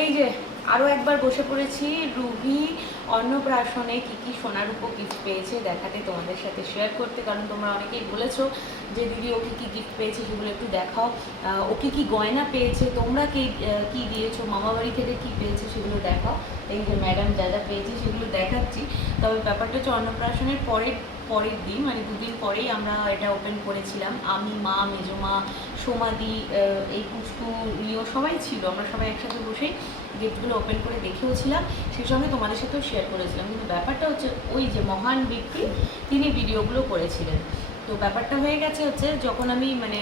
এই যে আরও একবার বসে পড়েছি রুহি অন্নপ্রাশনে কী কী সোনার উপর গিফট পেয়েছে দেখাতে, তোমাদের সাথে শেয়ার করতে। কারণ তোমরা অনেকেই বলেছো যে দিদি ওকে কী গিফট পেয়েছে সেগুলো একটু দেখাও, ওকে কি গয়না পেয়েছে, তোমরা কে কী দিয়েছো, মামাবাড়ি থেকে কী পেয়েছে সেগুলো দেখাও। এই যে ম্যাডাম যা যা পেয়েছি সেগুলো দেখাচ্ছি। তবে ব্যাপারটা হচ্ছে অন্নপ্রাশনের পরের দিন, মানে দুদিন পরেই আমরা এটা ওপেন করেছিলাম। আমি, মা, মেজমা, সোমাদি, এই পুচকু, রিও সবাই ছিল। আমরা সবাই একসাথে বসেই গিফটগুলো ওপেন করে দেখেওছিলাম, সেই সঙ্গে তোমাদের সাথেও শেয়ার করেছিলাম। কিন্তু ব্যাপারটা হচ্ছে ওই যে মহান ব্যক্তি তিনি ভিডিওগুলো করেছিলেন। তো ব্যাপারটা হয়ে গেছে হচ্ছে যখন আমি মানে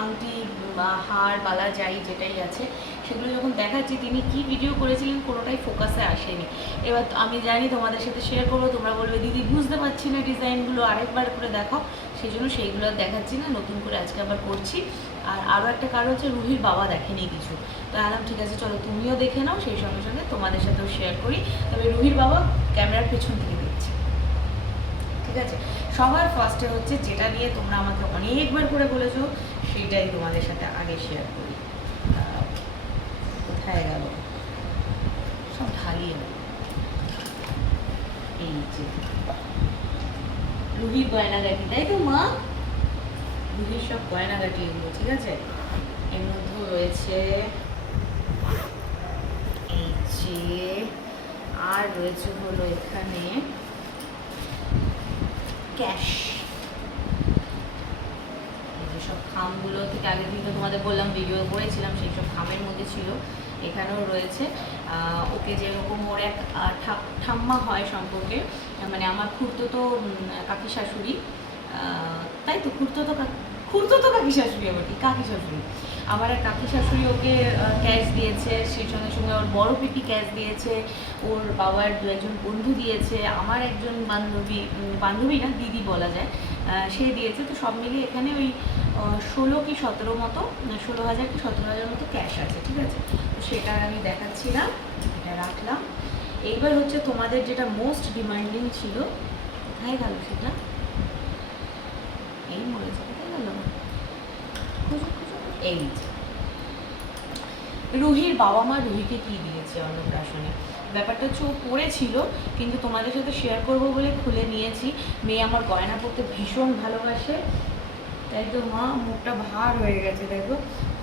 আংটি বা হার বালা যাই যেটাই আছে সেগুলো যখন দেখাচ্ছি তিনি কি ভিডিও করেছিলেন কোনোটাই ফোকাসে আসেনি। এবার আমি জানি তোমাদের সাথে শেয়ার করবো, তোমরা বলবে দিদি বুঝতে পারছি না ডিজাইনগুলো, আরেকবার করে দেখো। সেই জন্য সেইগুলো দেখাচ্ছি না, নতুন করে আজকে আবার করছি। আর আরও একটা কারণ হচ্ছে রুহির বাবা দেখেনি কিছু, তো আলাম ঠিক আছে চলো তুমিও দেখে নাও, সেই সঙ্গে সঙ্গে তোমাদের সাথেও শেয়ার করি। তবে রুহির বাবা ক্যামেরার পেছন থেকে দেখছি, ঠিক আছে। সবার ফার্স্টে হচ্ছে যেটা নিয়ে তোমরা আমাকে অনেকবার করে বলেছো সেটাই তোমাদের সাথে আগে শেয়ার করি। কোথায় গেল সব ঢালিয়ে নেব। এই যে রুহির গয়নাগাটি, তাই তো মা? রুহির সব গয়নাগাটি এগুলো, ঠিক আছে। এর মধ্যেও রয়েছে এই যে, আর রয়েছে হলো এখানে ক্যাশ। এই যে সব খামগুলো থেকে আগের দিন তো তোমাদের বললাম ভিডিও করেছিলাম, সেই সব খামের মধ্যে ছিল। এখানেও রয়েছে। ওকে যেরকম ওর এক ঠাম্মা হয় সম্পর্কে, মানে আমার খুড়তো কাকি শাশুড়ি, তাই তো খুড়তো কাকি শাশুড়ি, আবার কি কাকি শাশুড়ি, আমার এক কাকি শাশুড়ি ওকে ক্যাশ দিয়েছে, সেই সঙ্গে সঙ্গে ওর বড় পিপি ক্যাশ দিয়েছে, ওর বাবার দু একজন বন্ধু দিয়েছে, আমার একজন বান্ধবী না দিদি বলা যায়, সে দিয়েছে। তো সব মিলিয়ে এখানে ওই 16 কি 17 মতো, 16,000 কি 17,000 মতো ক্যাশ আছে, ঠিক আছে। তো সেটা আমি দেখাচ্ছিলাম, এটা রাখলাম। এইবার হচ্ছে তোমাদের যেটা মোস্ট ডিমান্ডিং ছিল, কোথায় গেল সেটা, এই মরেছে, কোথায় গেল, এই রুহির বাবা মা রুহিকে কি দিয়েছে অন্নপ্রাশনে। ব্যাপারটা হচ্ছে ও পড়েছিল, কিন্তু তোমাদের সাথে শেয়ার করবো বলে খুলে নিয়েছি। মেয়ে আমার গয়না পরতে ভীষণ ভালোবাসে, তাই তো মা মুখটা ভার হয়ে গেছে, দেখো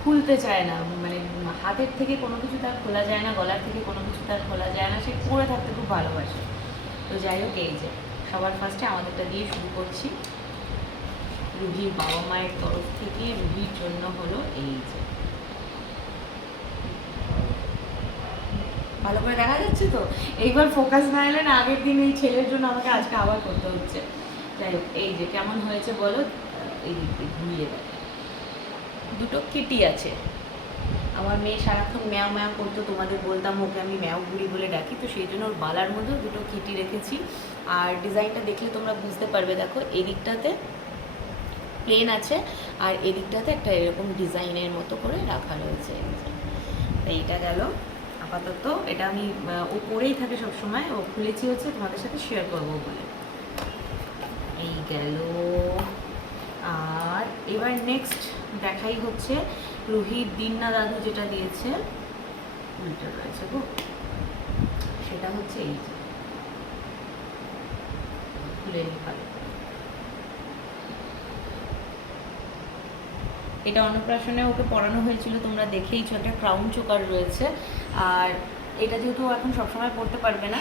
খুলতে চায় না, মানে হাতের থেকে কোনো কিছু তার খোলা যায় না, গলার থেকে কোনো কিছু তার খোলা যায় না, সে পরে থাকতে খুব ভালোবাসে। তো যাই হোক, এই যে সবার ফার্স্টে আমাদেরটা দিয়ে শুরু করছি। রুহির বাবা মায়ের তরফ থেকে রুহির জন্য হলো এই যে, ভালো করে দেখা যাচ্ছে তো, এইবার ফোকাস না এলে না, আগের দিন এই ছেলের জন্য আমাকে আজকে আবার করতে হচ্ছে। যাই হোক, এই যে কেমন হয়েছে বলো, এই দিক দিয়ে ঘুরিয়ে দেয়। দুটো কিটি আছে, আমার মেয়ে সারাক্ষণ ম্যাও ম্যাও করতো, তোমাদের বলতাম ওকে আমি ম্যাও বুড়ি বলে ডাকি, তো সেই জন্য ওর বালার মধ্যেও দুটো কিটি রেখেছি। আর ডিজাইনটা দেখলে তোমরা বুঝতে পারবে, দেখো এদিকটাতে প্লেন আছে আর এদিকটাতে একটা এরকম ডিজাইনের মতো করে রাখা রয়েছে। এইটা গেল আপাতত, এটা আমি ও পরেই থাকে সবসময়, ও খুলেছি হচ্ছে তোমাদের সাথে শেয়ার করবো বলে। এই গেল। আর এবার নেক্সট দেখাই হচ্ছে রুহির দিন্না দাদু যেটা দিয়েছে, উল্টো রয়েছে গো, সেটা হচ্ছে এই যে, খুলে নিকাল। এটা অন্নপ্রাশনে ওকে পরানো হয়েছিল, তোমরা দেখেইছো, একটা ক্রাউন চোকার রয়েছে। আর এটা যেহেতু এখন সবসময় পরতে পারবে না,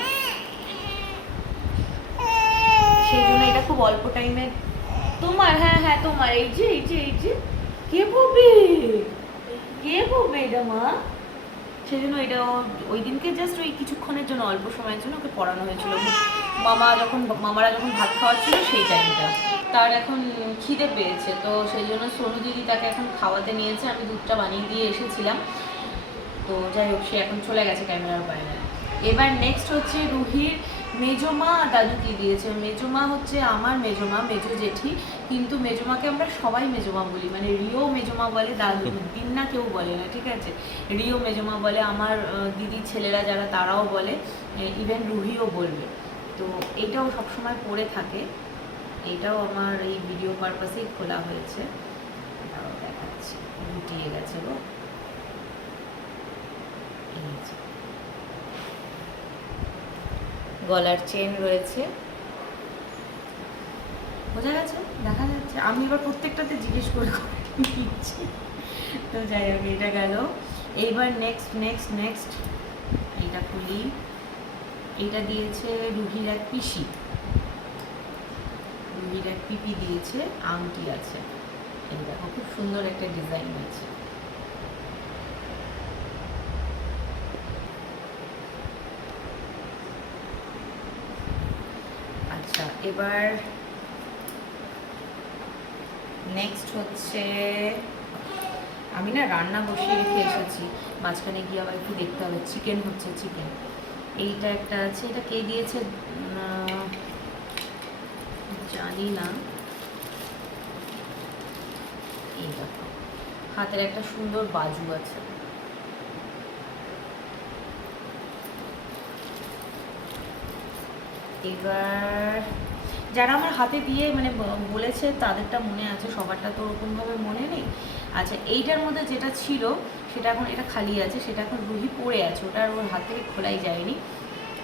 সেই জন্য এটা খুব অল্প টাইমে তোমার, হ্যাঁ হ্যাঁ তোমার, এই যে এই যে এই যে কে পড়বে, কে পড়বে এটা মা, সেই জন্য এটা ওই দিনকে জাস্ট ওই কিছুক্ষণের জন্য, অল্প সময়ের জন্য ওকে পড়ানো হয়েছিল। মামারা যখন ভাত খাওয়াচ্ছিল সেই টাইমটা, তার এখন খিদে পেয়েছে, তো সেই জন্য সোনু দিদি তাকে এখন খাওয়াতে নিয়েছে, আমি দুধটা বানিয়ে দিয়ে এসেছিলাম। তো যাই হোক, সে এখন চলে গেছে ক্যামেরার বাইরে। এবার নেক্সট হচ্ছে রুহির মেজমা দাদু কি দিয়েছে। মেজমা হচ্ছে আমার মেজমা, মেজো জেঠি, কিন্তু মেজমাকে আমরা সবাই মেজমা বলি, মানে রিও মেজমা বলে, দাদু দিন্না কেউ বলে না, ঠিক আছে। রিও মেজমা বলে, আমার দিদির ছেলেরা যারা তারাও বলে, ইভেন রুহিও বলবে। তো এইটাও সবসময় পড়ে থাকে, এটাও আমার এই ভিডিও পারপাসেই খোলা হয়েছে, এটাও দেখাচ্ছি, গুটিয়ে গেছে গো। এই গলার চেন রয়েছে, বোঝা গেছে, দেখা যাচ্ছে। আমি এবার প্রত্যেকটাতে জিজ্ঞেস করে নিচ্ছি। তো যাই হোক, এটা গেল। এইবার নেক্সট এইটা খুলি। এইটা দিয়েছে রুহির এক পিসি, রুহির এক পিপি দিয়েছে, আংটি আছে। এই দেখো খুব সুন্দর একটা ডিজাইন আছে। আচ্ছা, এবার নেক্সট হচ্ছে, আমি না রান্না বসিয়ে রেখে এসেছি, মাঝখানে গিয়ে আবার একটু দেখতে হবে। চিকেন হচ্ছে, চিকেন। এইটা একটা আছে, এটা কে দিয়েছে জানি না। এই দেখো, হাতের একটা সুন্দর বাজু আছে। এবার যারা আমার হাতে দিয়ে মানে বলেছে তাদেরটা মনে আছে, সবারটা তো ওরকমভাবে মনে নেই। আচ্ছা, এইটার মধ্যে যেটা ছিল সেটা এখন, এটা খালি আছে, সেটা এখন রুহি পড়ে আছে, ওটা আর ওর হাত থেকে খোলাই যায়নি,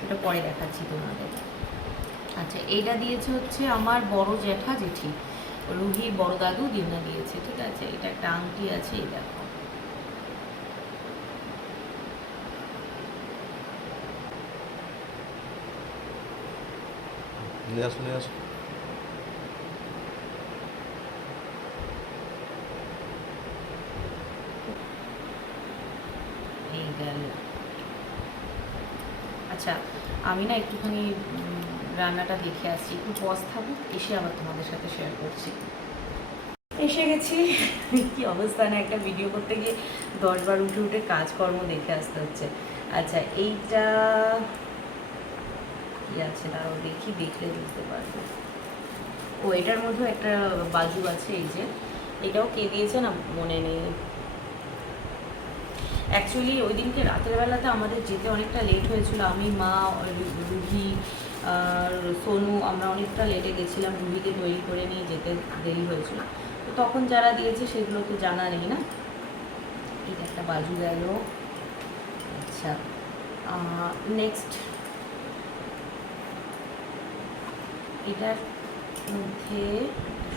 ওটা পরে দেখাচ্ছি তোমাদের। আচ্ছা, এইটা দিয়েছে হচ্ছে আমার বড় জ্যাঠা জেঠি, রুহি বড় দাদু দিনা দিয়েছে, ঠিক আছে। এটা একটা আংটি আছে, এই দেখো। নিয়ে আসো, নিয়ে আসো। এই গেল। আচ্ছা, আমি না একটুখানি রান্নাটা দেখে আসছি, একটু পজ থাকুক, এসে আবার তোমাদের সাথে শেয়ার করছি। এসে গেছি। কি অবস্থা না, একটা ভিডিও করতে গিয়ে 10 বার উঠে উঠে কাজকর্ম দেখে আসতে হচ্ছে। আচ্ছা, এইটা কি আছে তাও দেখি, দেখলে বুঝতে পারবো। ও, এটার মধ্যে একটা বাজু আছে, এই যে। এটাও কে দিয়েছে না মনে নেই। অ্যাকচুয়ালি ওই দিনকে রাতের বেলাতে আমাদের যেতে অনেকটা লেট হয়েছিল, আমি, মা, রুহি আর সোনু, আমরা অনেকটা লেটে গেছিলাম, রুহিকে তৈরি করে নিয়ে যেতে দেরি হয়েছিল। তো তখন যারা দিয়েছে সেগুলো তো জানা নেই না। এটা একটা বাজু গেল। আচ্ছা, নেক্সট এটার মধ্যে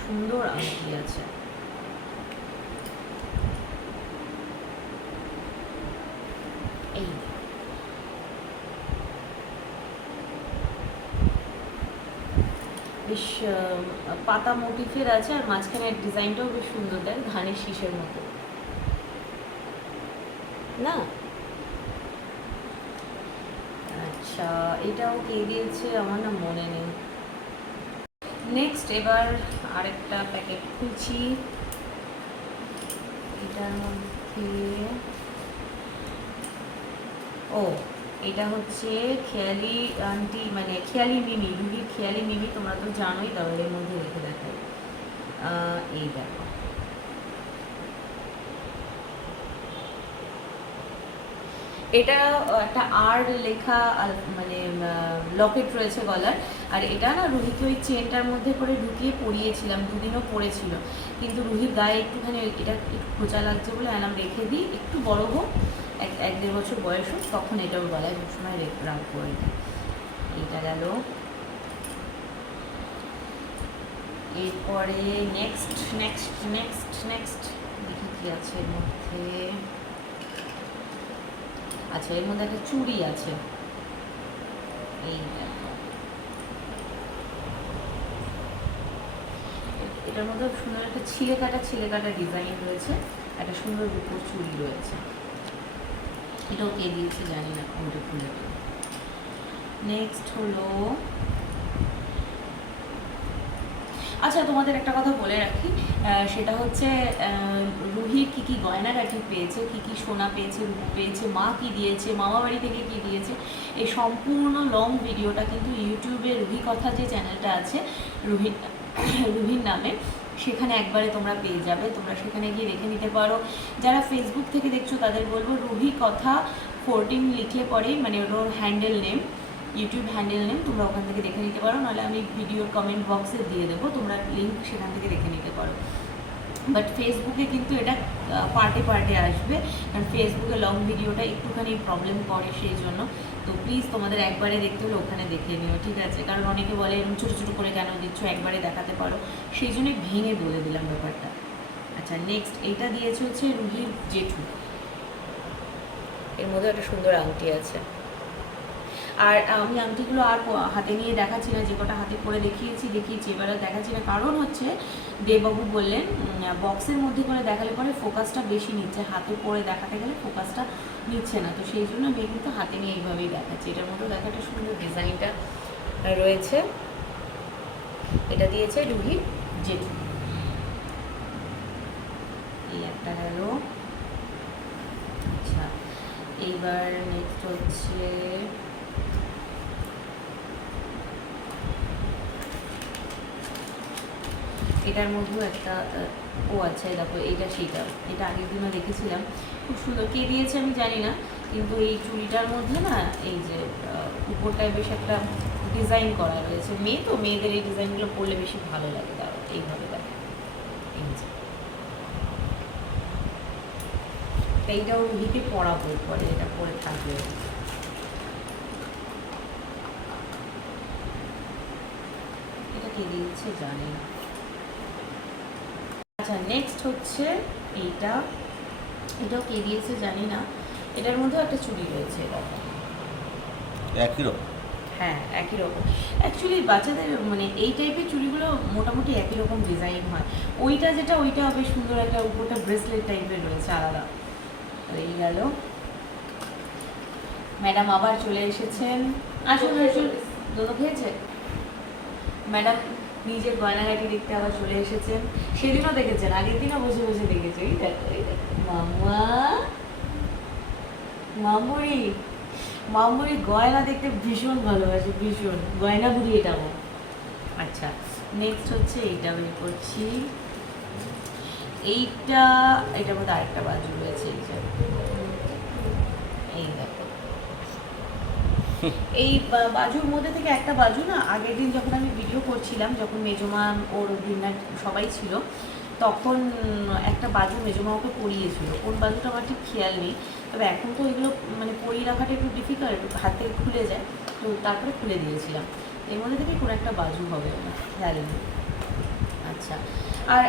সুন্দর আংটি আছে। এই বেশ পাতা মোটিফের আছে, আর মাঝখানের ডিজাইনটাও বেশ সুন্দর, দেখ ধানের শীষের মতো না। আচ্ছা, এটাও কে দিয়েছে আমার না মনে নেই। নেক্সট এবার আরেকটা প্যাকেট খুলছি। এটার মধ্যে, ও, এটা হচ্ছে খেয়ালি আন্টি, মানে খেয়ালি মিমি, রুহির খেয়ালি মিমি, তোমরা তো জানোই, তবে এর মধ্যে রেখে দেখাই। এই দেখো, এটা একটা আর লেখা, মানে লকেট রয়েছে গলার। আর এটা না রুহিকে ওই চেনটার মধ্যে করে ঢুকিয়ে পরিয়েছিলাম, দুদিনও পরেছিল, কিন্তু রুহির গায়ে একটুখানি এটা একটু খোঁচা লাগছে বলে আলাম রেখে দিই, একটু বড় হোক, 1-1.5 বছর বয়স হোক, তখন এটা ওর গলায় সবসময় রাখবো আর কি। এইটা গেল। এরপরে নেক্সট দেখি কি আছে এর মধ্যে। আচ্ছা, এর মধ্যে একটা চুড়ি আছে, এই দেখো। এটার মধ্যে সুন্দর একটা ছিলে কাটা ডিজাইন রয়েছে, একটা সুন্দর রূপোর চুড়ি রয়েছে। এটাও কে দিয়েছে জানি না, ওটা খুলে। নেক্সট হলো, আচ্ছা তোমাদের একটা কথা বলে রাখি, সেটা হচ্ছে রুহির কী কী গয়নাগাটি পেয়েছে, কী কী সোনা পেয়েছে, রূপো পেয়েছে, মা কী দিয়েছে, মামা বাড়ি থেকে কী দিয়েছে, এই সম্পূর্ণ লং ভিডিওটা কিন্তু ইউটিউবে রুহি কথা যে চ্যানেলটা আছে রুহির নামে, সেখানে একবারে তোমরা পেয়ে যাবে, তোমরা সেখানে গিয়ে দেখে নিতে পারো। যারা ফেসবুক থেকে দেখছো তাদের বলবো রুহি কথা 14 লিখলে পরেই, মানে ওর handle name, YouTube handle name, তোমরা ওখান থেকে দেখে নিতে পারো, নাহলে আমি ভিডিওর কমেন্ট বক্সে দিয়ে দেবো, তোমরা লিঙ্ক সেখান থেকে দেখে নিতে পারো। বাট ফেসবুকে কিন্তু এটা পার্টে পার্টে আসবে, কারণ ফেসবুকে লং ভিডিওটা একটুখানি প্রবলেম করে, সেই জন্য। তো প্লিজ তোমাদের একবারে দেখতে হলে ওখানে দেখে নিও, ঠিক আছে? কারণ অনেকে বলে এরকম ছোটো ছোটো করে কেন দিচ্ছ, একবারে দেখাতে পারো, সেই জন্যই ভেঙে বলে দিলাম ব্যাপারটা। আচ্ছা, নেক্সট এইটা দিয়েছে হচ্ছে রুহির জেঠু। এর মধ্যে একটা সুন্দর আংটি আছে। আর আমি আংটিগুলো আর হাতে নিয়ে দেখাচ্ছি না, যে কটা হাতে পরে দেখিয়েছি, এবার আর দেখাচ্ছি না, কারণ হচ্ছে দেববাবু বললেন বক্সের মধ্যে করে দেখালে পরে ফোকাসটা বেশি নিচ্ছে, হাতে পরে দেখাতে গেলে ফোকাসটা নিচ্ছে না। তো সেই জন্য আমি কিন্তু হাতে নিয়ে এইভাবেই দেখাচ্ছি। এটার মধ্যে দেখাটা সুন্দর ডিজাইনটা রয়েছে। এটা দিয়েছে রুহির জেঠু। এই একটা গেল। আচ্ছা, এইবার নেক্সট হচ্ছে এটার মধ্যেও একটা আচ্ছা, দেখো এইটা সেইটা, এটা আগের দিনও দেখেছিলাম, খুব সুন্দর। কে দিয়েছে আমি জানি না, কিন্তু এই চুড়িটার মধ্যে না এই যে উপরটায় বেশ একটা ডিজাইন করা রয়েছে। মেয়েদের এই ডিজাইনগুলো পরলে বেশি ভালো লাগে। দাঁড়ো, এইভাবে দেখো, এই যে এইটাও হিটে পরাবো, পরে এটা পরে থাকবে। এটা কে দিয়েছে জানি না। আচ্ছা, নেক্সট হচ্ছে এটাও কে দিয়েছে জানি না। এটার মধ্যেও একটা চুড়ি রয়েছে, একই রকম। হ্যাঁ, একই রকম। অ্যাকচুয়ালি বাচ্চাদের মানে এই টাইপের চুড়িগুলো মোটামুটি একই রকম ডিজাইন হয়। ওইটা বেশ সুন্দর, একটা উপরটা ব্রেসলেট টাইপের রয়েছে আলাদা। তো এই গেল। ম্যাডাম আবার চলে এসেছেন। আসুন আসুন, দোনো খেয়েছে ম্যাডাম, নিজের গয়নাঘাটি দেখতে আবার চলে এসেছেন। সেদিনও দেখেছেন, আগের দিনও বসে বসে দেখেছে। এই দেখো, এই দেখো, মামুরি গয়না দেখতে ভীষণ ভালোবাসে, ভীষণ গয়না বুড়ি এটা আমার। আচ্ছা, নেক্সট হচ্ছে এইটা বের করছি। এটার মধ্যে আরেকটা বাজু রয়েছে। এই দেখো, এই বাজুর মধ্যে থেকে একটা বাজু না, আগের দিন যখন আমি ভিডিও করছিলাম, যখন মেজমান ওর ডিনার সবাই ছিল, তখন একটা বাজু মেজমা ওকে পরিয়েছিল। কোন বাজুটা আমার ঠিক খেয়াল নেই, তবে এখন তো এগুলো মানে পরিয়ে রাখাটা একটু ডিফিকাল্ট, হাত থেকে খুলে যায়, তো তারপরে খুলে দিয়েছিলাম। এর মধ্যে থেকে কোনো একটা বাজু হবে, আমার খেয়াল নেই। আচ্ছা, আর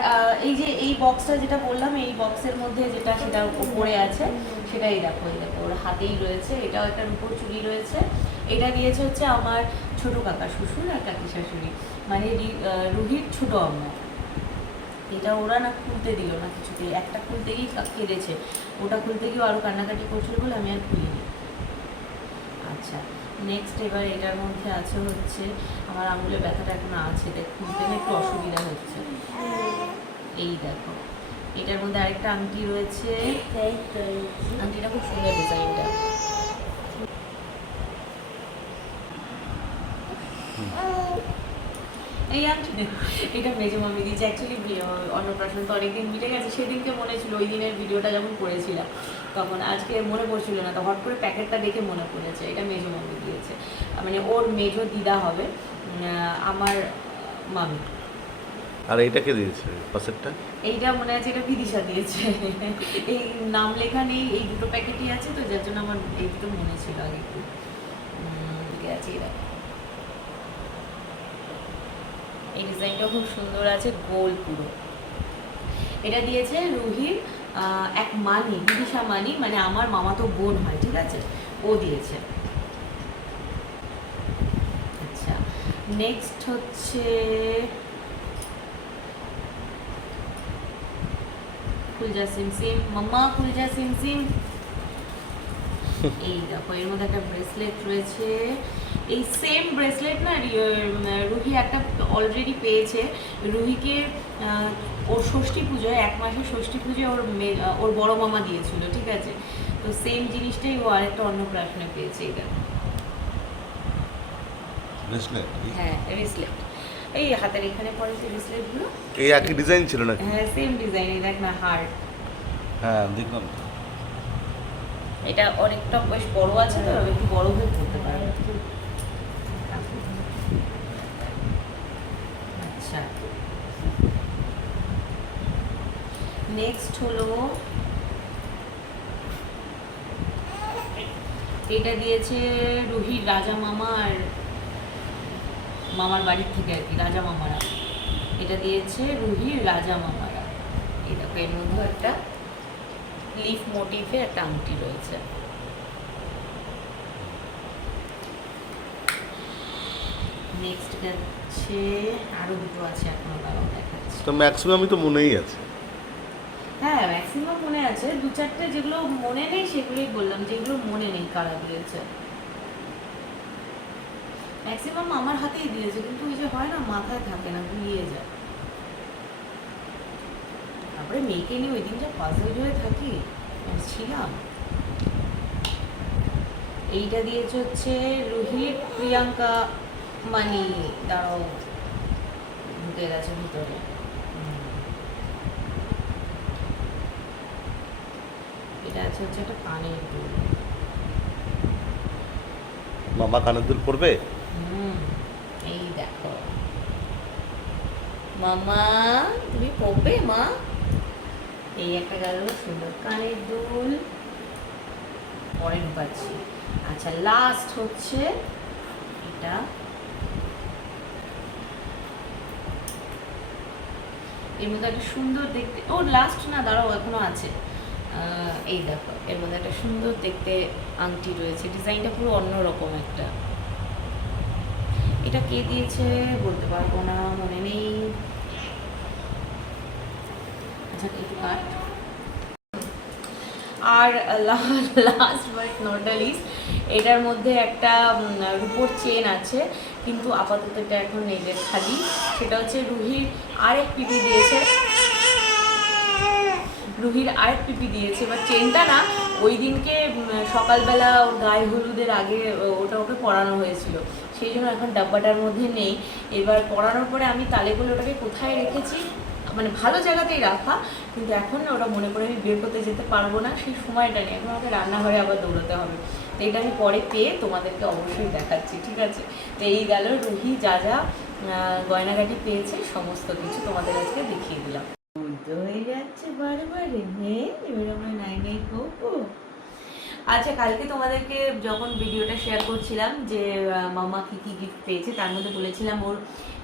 এই বক্সটা যেটা বললাম, এই বক্সের মধ্যে সেটা উপরে আছে, সেটাই দেখো, এই দেখো ওর হাতেই রয়েছে। এটাও একটা রূপোর চুড়ি রয়েছে। এটা দিয়েছে হচ্ছে আমার ছোট কাকা শ্বশুর আর কাকি শাশুড়ি, মানে রুহির ছোট আম্মা। এটা ওরা না খুলতে দিল না কিছুতেই, একটা খুলতে গিয়ে কেঁদেছে, ওটা খুলতে গিয়েও আরও কান্নাকাটি করছিল বলে আমি আর খুলিনি। আচ্ছা, নেক্সট এবার এটার মধ্যে আছে হচ্ছে আমার আঙুলের ব্যথাটা এখন আছে, দেখ খুলতে একটু অসুবিধা হচ্ছে। এই দেখো, এটার মধ্যে আরেকটা আংটি রয়েছে। আংটিটা খুব সুন্দর ডিজাইনটা। এই আংটি এটা মেজো মামি দিয়েছে। অ্যাকচুয়ালি অন্নপ্রাশন তো অনেকদিন মিটে গেছে, সেদিনকে মনে ছিল, ওই দিনের ভিডিওটা যখন করেছিলাম তখন, আজকে মনে পড়ছিল না, তো হট করে প্যাকেটটা দেখে মনে পড়েছে। এটা মেজো মামি দিয়েছে, মানে ওর মেজো দিদা হবে আমার মামি। আর এইটাকে দিয়েছে পাশেরটা, এইটা মনে আছে এটা বিদিশা দিয়েছে। এই নাম লেখা নেই, এই দুটো প্যাকেটই আছে, তো যার জন্য আমার এই দুটো মনে ছিল আগে একটু। আছে এই ডিজাইনটা খুব সুন্দর আছে, গোল পুরো। এটা দিয়েছে রুহির এক মানি, বিদিশা মানি, মানে আমার মামাতো বোন হয়, ঠিক আছে, ও দিয়েছে। আচ্ছা, নেক্সট হচ্ছে খুলজা সিমসিম, মাম্মা খুলজা সিমসিম। এই দেখো, এর মধ্যে একটা ব্রেসলেট রয়েছে। এই সেম ব্রেসলেট না রুহি একটা অলরেডি পেয়েছে। রুহিকে ওর ষষ্ঠী পুজোয়, 1 মাসের ষষ্ঠী পুজোয় ওর বড় মামা দিয়েছিল, ঠিক আছে, তো সেম জিনিসটাই ও আরেকটা অন্নপ্রাশনে পেয়েছে। এটা ব্রেসলেট, হ্যাঁ ব্রেসলেট, এই হাতের এখানে পরে যে ব্রেসলেটগুলো, এই একই ডিজাইন ছিল নাকি? হ্যাঁ সেম ডিজাইন। এই দেখ না, হার্ট। হ্যাঁ দেখলাম। এটা অনেকটা বেশ বড় আছে, তো একটু বড় হয়ে পড়তে পারে। আচ্ছা, নেক্সট হলো এটা দিয়েছে রুহির রাজা মামা আর মামার বাড়ির থেকে আর কি, রাজা মামারা। এটা দিয়েছে রুহির রাজা মামারা। এই দেখো এর মধ্যে একটা লিফ মোটিভে একটা আংটি রয়েছে। নেক্সট যাচ্ছে আরো দুটো আছে, এখনো দাঁড়াও দেখাচ্ছি। তো ম্যাক্সিমামই তো মনেই আছে। হ্যাঁ ম্যাক্সিমাম মনে আছে, দু চারটে যেগুলো মনে নেই সেগুলোই বললাম, যেগুলো মনে নেই কারা দিয়েছে। ম্যাক্সিমাম আমার হাতেই দিয়েছে, কিন্তু ওই যে হয় না মাথায় থাকে না, গুলিয়ে যায়। তারপরে মেয়েকে নিয়ে ওই দিন যা পাজল হয়ে থাকি ছিলাম। এইটা দিয়েছে হচ্ছে রোহিত প্রিয়াঙ্কা মানি, দাঁড়াও ঢুকে গেছে ভিতরে। এটা আছে হচ্ছে একটা কানের দুল। মামা কানের দুল পরবে? এই দেখো মামা, তুমি পরবে মা? এই একটা গেল সুন্দর কানের দুল, পরে ঢুকাচ্ছি। আচ্ছা লাস্ট হচ্ছে এটা, এর মধ্যে একটা সুন্দর দেখতে, ও লাস্ট না দাঁড়াও এখনো আছে। এই দেখো এর মধ্যে একটা সুন্দর দেখতে আংটি রয়েছে, ডিজাইনটা পুরো অন্যরকম একটা। এটা কে দিয়েছে বলতে পারবো না, মনে নেই। আচ্ছা একটু কাট। আর last but not the least, এটার মধ্যে একটা রূপোর চেন আছে, কিন্তু আপাতত এটা এখন নেই, খালি। সেটা হচ্ছে রুহির আরেক পিপি দিয়েছে, রুহির আরেক পিপি দিয়েছে। এবার চেনটা না, ওই দিনকে সকালবেলা ওর গায়ে হলুদের আগে ওটা ওকে পরানো হয়েছিল, সেই জন্য এখন ডাব্বাটার মধ্যে নেই। এবার পরানোর পরে আমি তালেগুলো ওটাকে কোথায় রেখেছি, মানে ভালো জায়গাতেই রাখা, কিন্তু এখন না ওটা মনে করে আমি বের করতে যেতে পারবো না, সেই সময়টা নেই। এখন আমাকে রান্নাঘরে আবার দৌড়াতে হবে, তো এটা আমি পরে পেয়ে তোমাদেরকে অবশ্যই দেখাচ্ছি, ঠিক আছে? তো এই গেল রুহি যা যা গয়নাগাটি পেয়েছে সমস্ত কিছু তোমাদের আজকে দেখিয়ে দিলাম। বুঝতে হয়ে যাচ্ছে বারে বারে, হ্যাঁ এবার আমরা নাই নাই করবো। আচ্ছা কালকে তোমাদেরকে যখন ভিডিওটা শেয়ার করছিলাম যে মামা কি কি গিফট পেয়েছে, তার মধ্যে বলেছিলাম ওর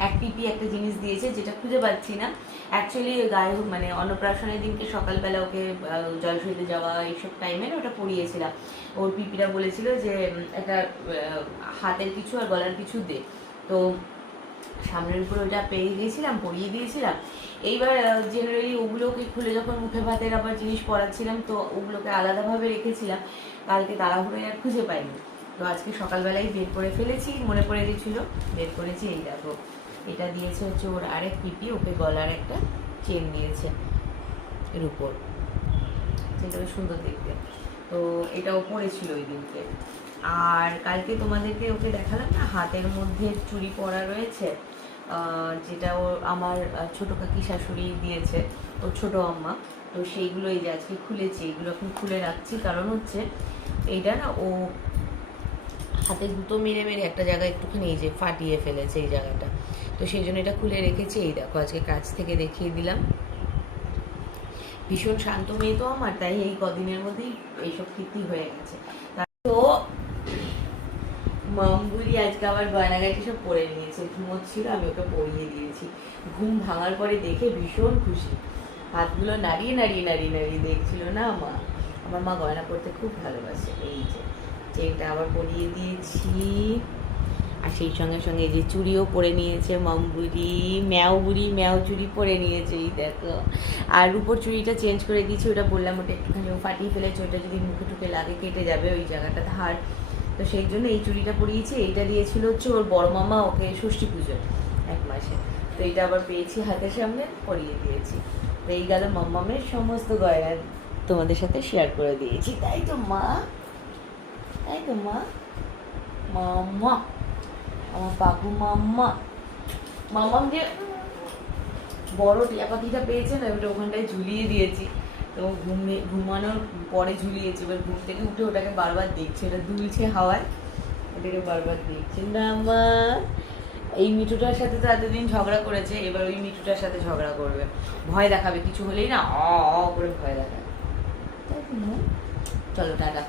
এক পিপি একটা জিনিস দিয়েছে, যেটা খুঁজে পাচ্ছি না। অ্যাকচুয়ালি গায়ে মানে অন্নপ্রাশনের দিনকে সকালবেলা ওকে জলসইতে যাওয়া এইসব টাইমে ওটা পরিয়েছিলাম। ওর পিপিরা বলেছিল যে একটা হাতের কিছু আর গলার কিছু দে, তো সামনের উপরে ওটা পেয়ে গিয়েছিলাম, পরিয়ে দিয়েছিলাম। এইবার জেনারেলি ওগুলোকে খুলে যখন মুখে ভাতের আবার জিনিস পরাচ্ছিলাম, তো ওগুলোকে আলাদাভাবে রেখেছিলাম, কালকে তাড়াহুড়োয় আর খুঁজে পাইনি। তো আজকে সকালবেলায় বের করে ফেলেছি, মনে পড়ে গেছিলো, বের করেছি। এই দেখো এটা দিয়েছে হচ্ছে ওর আরেক পিপি, ওকে গলার একটা চেন দিয়েছে এর উপর, সেটা বেশ সুন্দর দেখতে। তো এটাও পরেছিল ওই দিনকে। আর কালকে তোমাদেরকে ওকে দেখালাম না, হাতের মধ্যে চুড়ি পরা রয়েছে, যেটা ও আমার ছোটো কাকি শাশুড়ি দিয়েছে, ওর ছোটো আম্মা। তো সেইগুলো এই যে আজকে খুলেছি, এইগুলো এখন খুলে রাখছি, কারণ হচ্ছে এইটা না ও হাতে দুটো মেরে মেরে একটা জায়গায় একটুখানি এই যে ফাটিয়ে ফেলেছে এই জায়গাটা, তো সেই জন্য এটা খুলে রেখেছি। এই দেখো আজকে কাছ থেকে দেখিয়ে দিলাম। ভীষণ শান্ত মেয়ে তো আমার, তাই এই কদিনের মধ্যেই এইসব কীর্তি হয়ে গেছে। তো মামগুলি আজকে আবার গয়নাগাটি সব পরে নিয়েছে, ঘুমোচ্ছিল, আমি ওকে পরিয়ে দিয়েছি। ঘুম ভাঙার পরে দেখে ভীষণ খুশি, হাতগুলো নাড়িয়ে নাড়িয়ে নাড়িয়ে নাড়িয়ে দেখছিল না মা। আমার মা গয়না পরতে খুব ভালোবাসে। এই যে চেনটা আবার পরিয়ে দিয়েছি, আর সেই সঙ্গে সঙ্গে এই যে চুড়িও পরে নিয়েছে মামগুড়ি, ম্যাও চুড়ি পরে নিয়েছে, এই দেখো। আর রূপোর চুড়িটা চেঞ্জ করে দিয়েছি, ওটা বললাম ওটা একটুখানি ও ফাটিয়ে ফেলেছে, ওটা যদি মুখে টুকে লাগে কেটে যাবে ওই জায়গাটা ধার, তো সেই জন্য এই চুড়িটা পরিয়েছি। এইটা দিয়েছিল হচ্ছে ওর বড় মামা ওকে ষষ্ঠী পুজো 1 মাসে, তো এইটা আবার পেয়েছি হাতের সামনে, পরিয়ে দিয়েছি। তো এই গেল মাম্মামের সমস্ত গয়না, তোমাদের সাথে শেয়ার করে দিয়েছি, তাই তো মা, তাই তো মা। মাম্মা, আমার পাপু মাম্মা। মাম্মাম যে বড় টিয়া পাখিটা পেয়েছে না, ওটা ওখানটায় ঝুলিয়ে দিয়েছি, তো ঘুমানোর পরে ঝুলিয়েছি। এবার ঘুম থেকে উঠে ওটাকে বারবার দেখছে, ওটা দুলছে হাওয়ায়, ওটাকে বারবার দেখছে। না মা এই মিঠুটার সাথে তো এতদিন ঝগড়া করেছে, এবার ওই মিঠুটার সাথে ঝগড়া করবে, ভয় দেখাবে, কিছু হলেই না অ অ করে ভয় দেখাবে। তাই তো না? চলো টাটা।